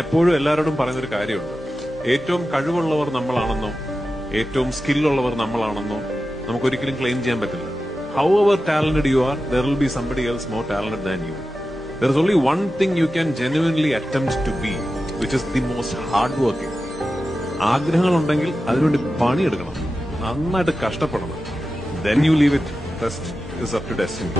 എപ്പോഴും എല്ലാവരോടും പറയുന്നൊരു കാര്യമുണ്ട്, ഏറ്റവും കഴിവുള്ളവർ നമ്മളാണെന്നോ ഏറ്റവും സ്കില്ലുള്ളവർ നമ്മളാണെന്നോ നമുക്കൊരിക്കലും ക്ലെയിം ചെയ്യാൻ പറ്റില്ല. However talented you are, there will be somebody else more talented than you. There is only one thing you can genuinely attempt to be, which is the most hardworking. ആഗ്രഹങ്ങളുണ്ടെങ്കിൽ അതിനുവേണ്ടി പണിയെടുക്കണം, നന്നായിട്ട് കഷ്ടപ്പെടണം. Then you leave it. Rest is up to destiny.